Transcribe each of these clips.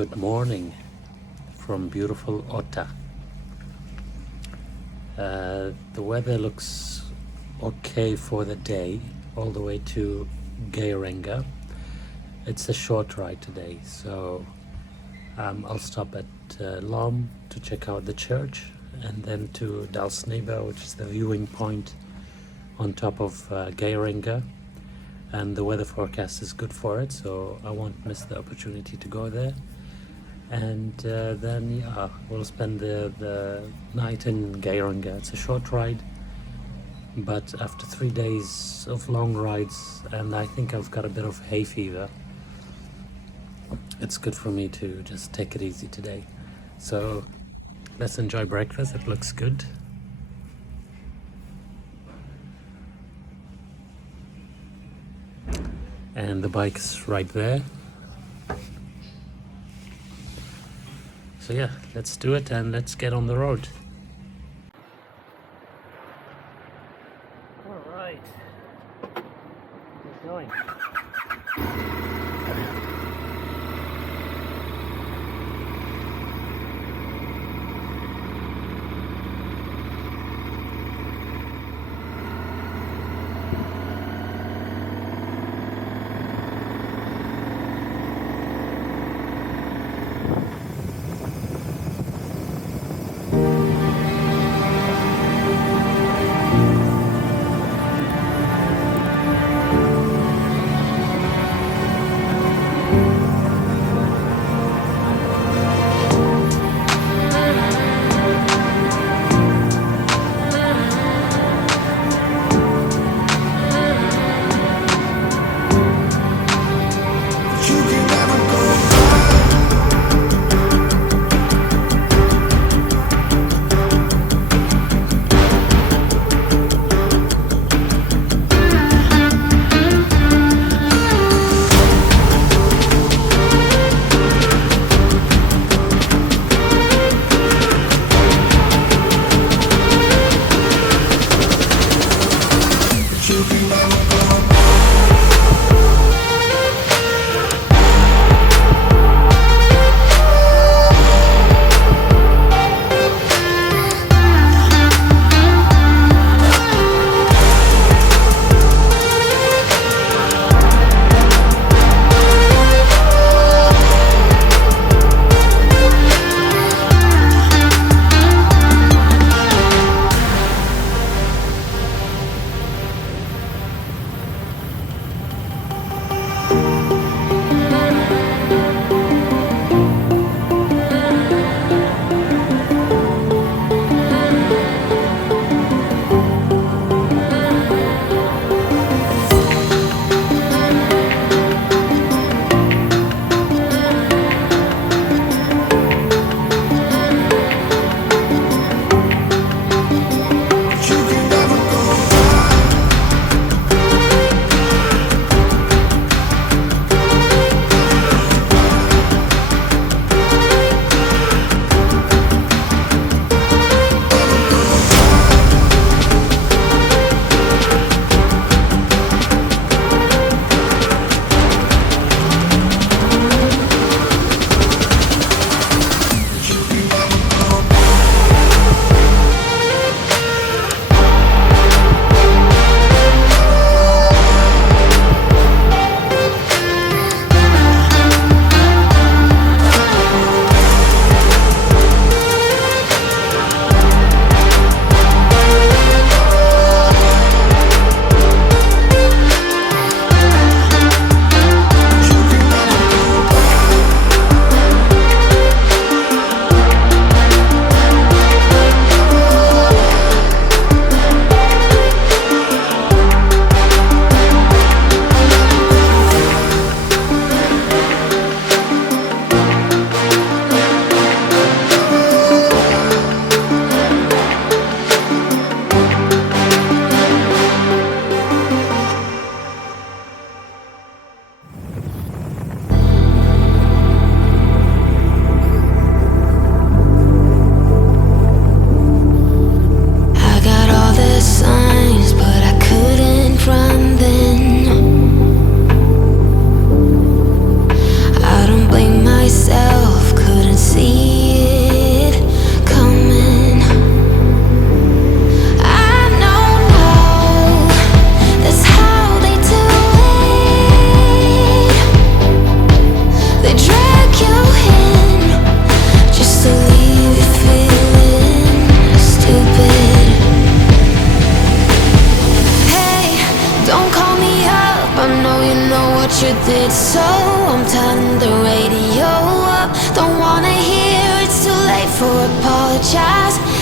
Good morning from beautiful Otta. The weather looks okay for the day, all the way to Geirenger. It's a short ride today, so I'll stop at Lom to check out the church, and then to Dalsnibba, which is the viewing point on top of Geirenger. And the weather forecast is good for it, so I won't miss the opportunity to go there. And then we'll spend the night in Geirenger. It's a short ride, but after 3 days of long rides, and I think I've got a bit of hay fever, it's good for me to just take it easy today. So let's enjoy breakfast. It looks good. And the bike is right there. So yeah, let's do it and let's get on the road. All right, we're going.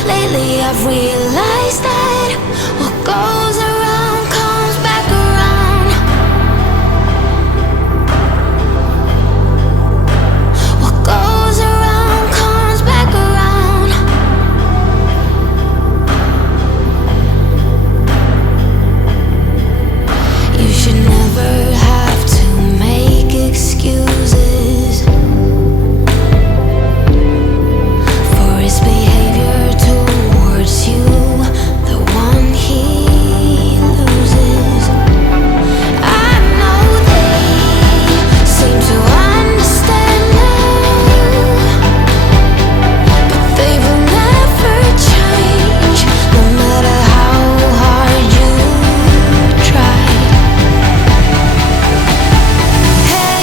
Lately I've realized that what goes around comes back around. What goes around comes back around. You should never have to make excuses for his behavior towards you, the one he loses. I know they seem to understand now, but they will never change, no matter how hard you try. Hey,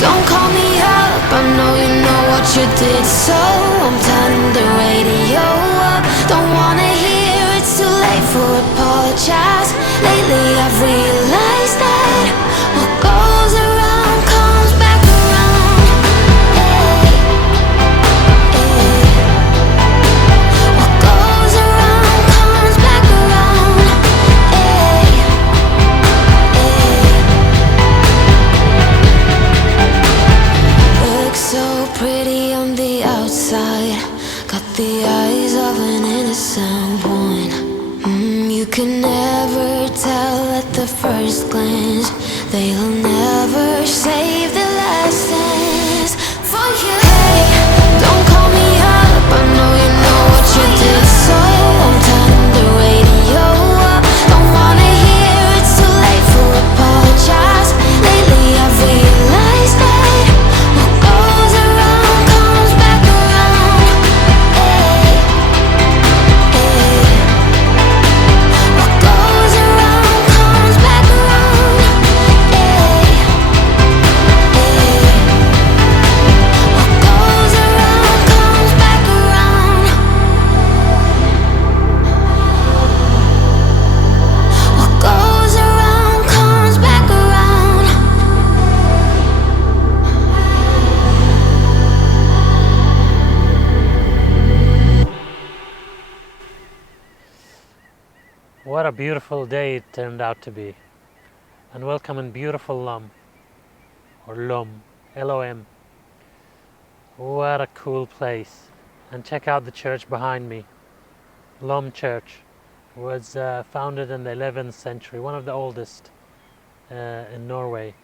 don't call me up, I know you know what you did, so I'm turning the radio up. Don't wanna hear it's too late for apologize. Lately I've realized that what goes around comes back around. Hey, hey. What goes around comes back around. Hey, hey. Looks so pretty on the outside, got the eyes of an innocent one. You can never tell at the first glance, they'll never save the last dance for you. Hey, don't call me up, I know you know what you did, so I'm turning the radio up. Don't wanna hear it's too late for apologize. Lately I've realized that what goes around comes back around. Hey, hey. What goes around comes back around. Hey, hey. What goes around comes back around. What goes around comes back around. What a beautiful day it turned out to be. And welcome in beautiful Lom, or Lom, L-O-M. What a cool place. And check out the church behind me. Lom Church was founded in the 11th century, one of the oldest in Norway.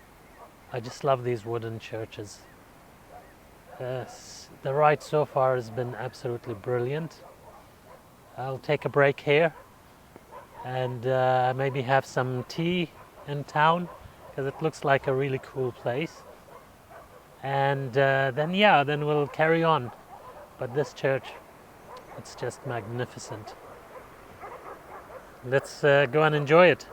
I just love these wooden churches. The ride so far has been absolutely brilliant. I'll take a break here and maybe have some tea in town, because it looks like a really cool place. And then we'll carry on. But this church, it's just magnificent. Let's go and enjoy it.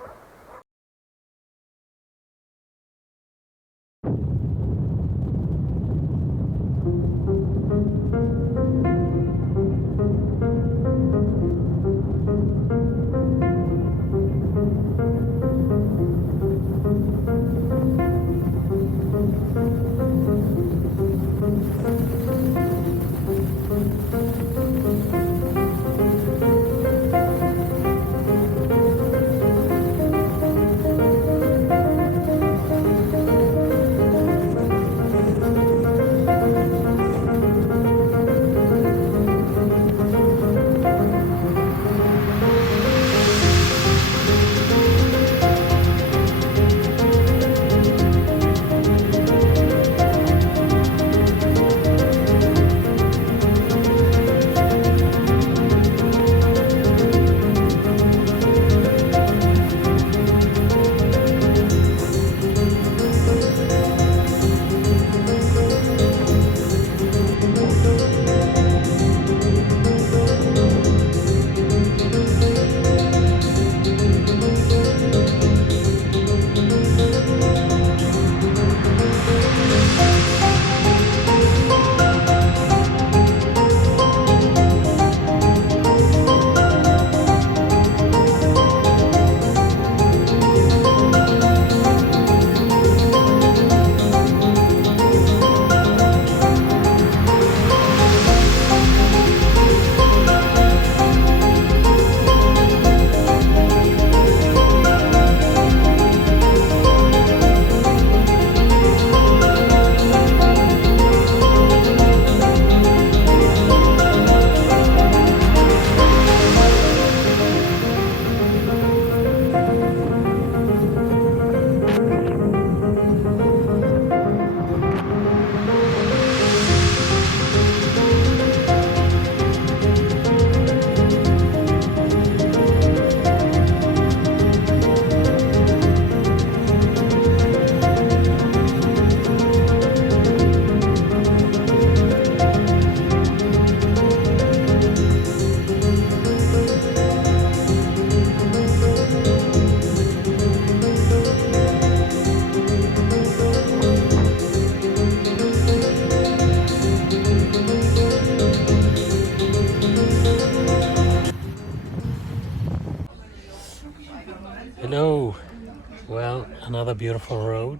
beautiful road.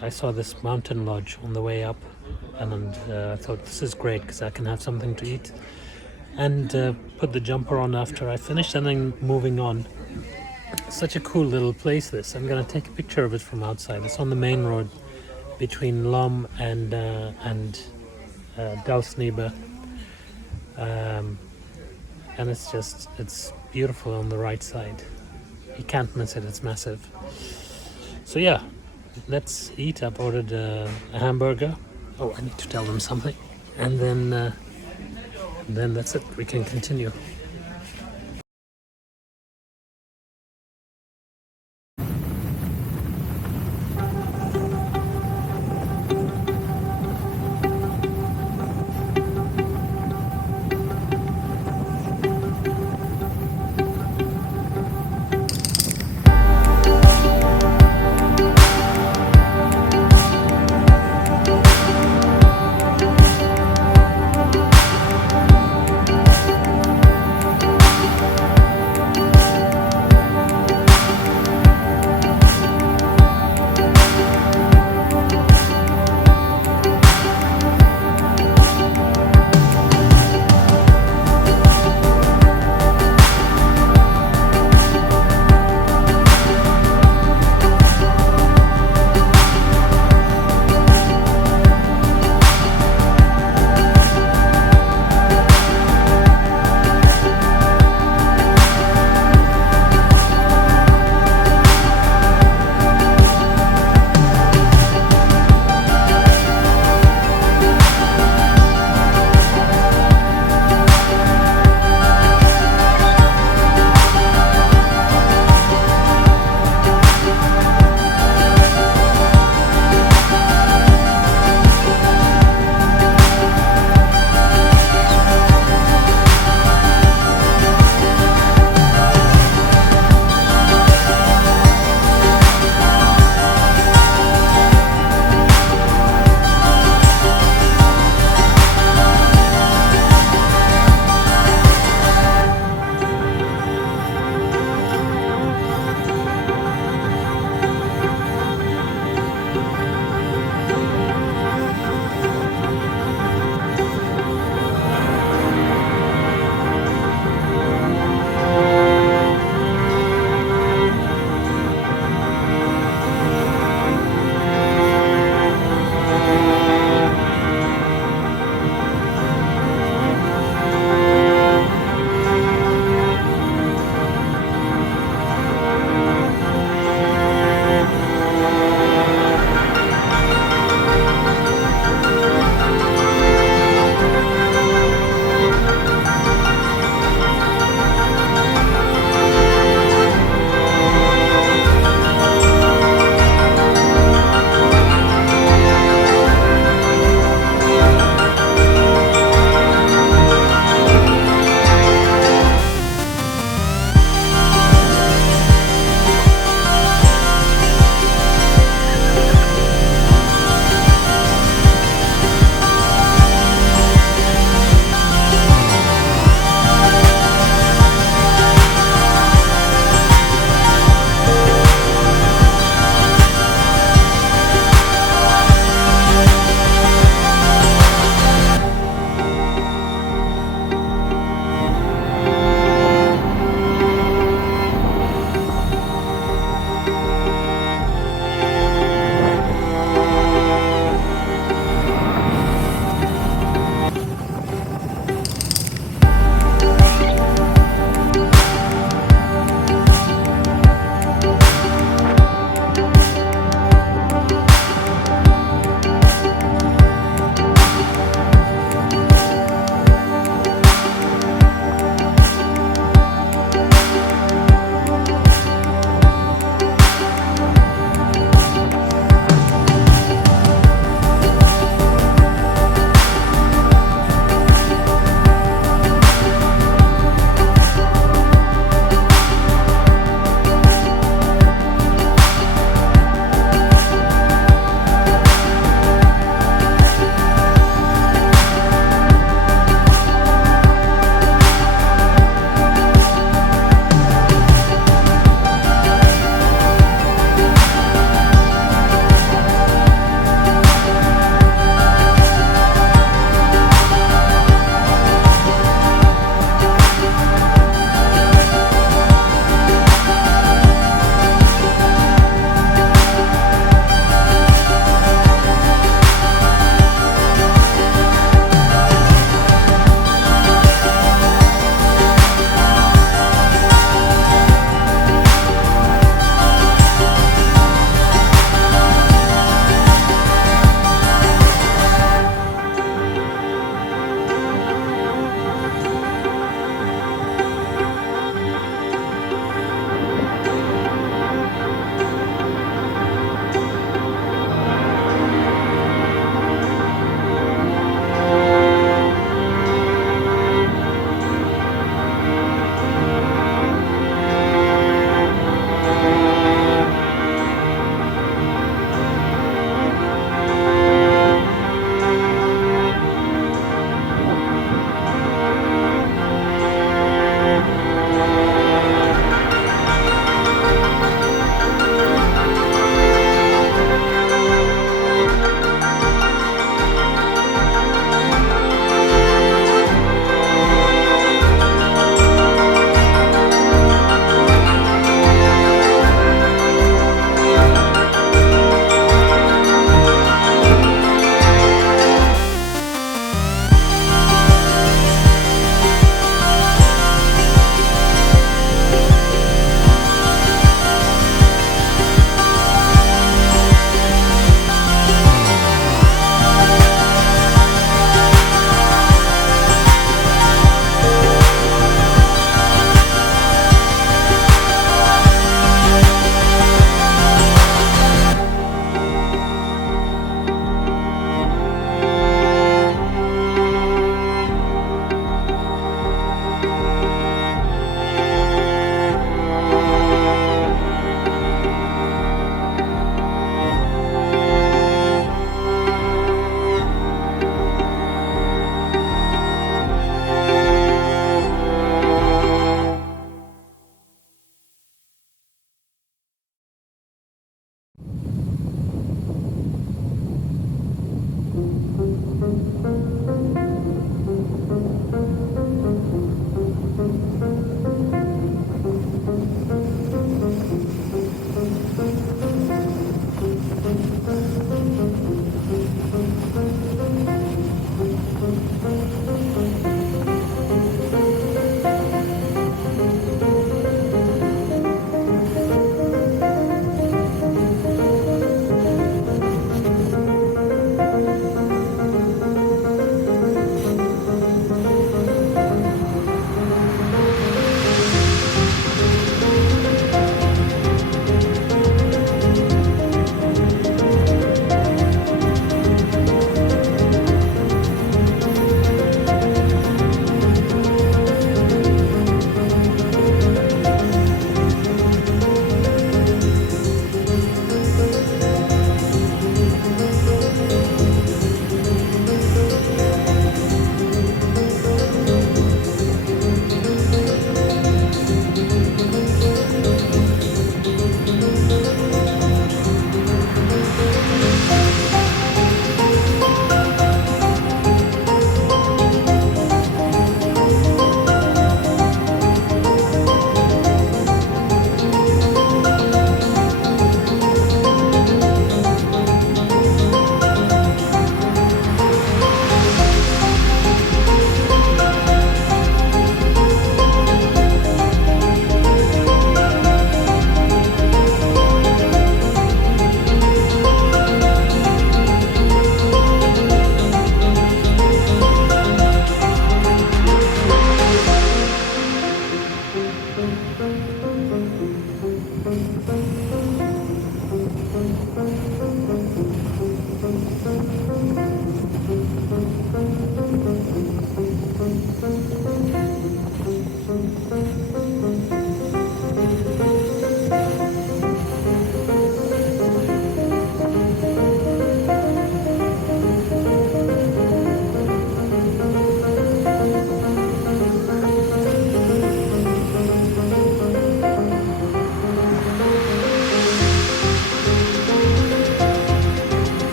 I saw this mountain lodge on the way up, and I thought this is great because I can have something to eat and put the jumper on after I finish and then moving on. Such a cool little place this. I'm gonna take a picture of it from outside. It's on the main road between Lom and Dalsnibba. And it's beautiful on the right side. You can't miss it, it's massive. So yeah, let's eat. I've ordered a hamburger. Oh, I need to tell them something. And then that's it, we can continue.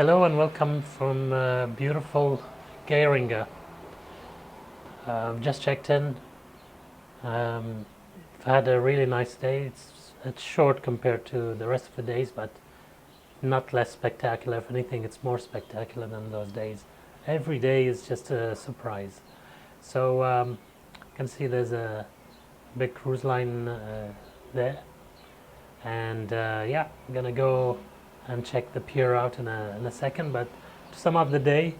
Hello and welcome from beautiful Gairanger. Just checked in. I've had a really nice day. It's short compared to the rest of the days, but not less spectacular. If anything, it's more spectacular than those days. Every day is just a surprise. So you can see there's a big cruise line there, and yeah, I'm gonna go and check the pier out in a second. But to sum up the day,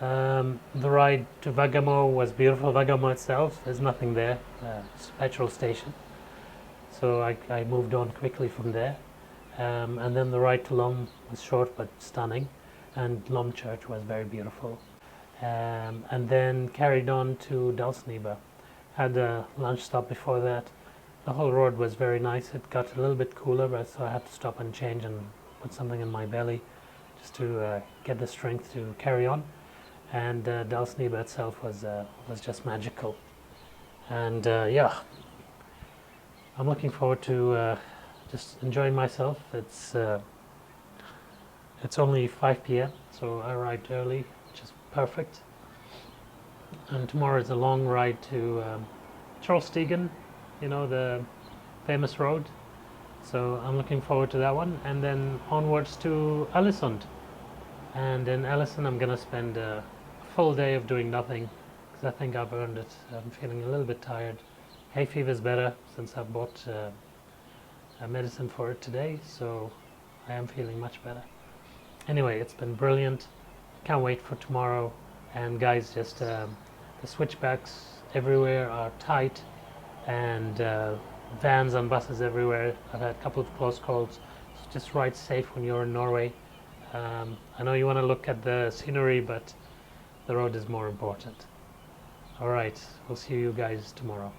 the ride to Vagamo was beautiful. Vagamo itself, there's nothing there. It's a petrol station, so I moved on quickly from there. And then the ride to Lom was short but stunning, and Lom Church was very beautiful. And then carried on to Dalsnibba. Had a lunch stop before that. The whole road was very nice. It got a little bit cooler, but so I had to stop and change and put something in my belly just to get the strength to carry on. And Dalsnibba itself was just magical. And yeah, I'm looking forward to just enjoying myself. It's only 5 p.m, so I arrived early, which is perfect. And tomorrow is a long ride to Trollstigen, you know, the famous road. So I'm looking forward to that one, and then onwards to Alisund. And in Alisund I'm gonna spend a full day of doing nothing, because I think I've earned it. I'm feeling a little bit tired. Hay fever is better since I've bought a medicine for it today, so I am feeling much better. Anyway, it's been brilliant. Can't wait for tomorrow. And guys, just the switchbacks everywhere are tight, and vans and buses everywhere. I've had a couple of close calls. So just ride safe when you're in Norway. I know you want to look at the scenery, but the road is more important. All right, we'll see you guys tomorrow.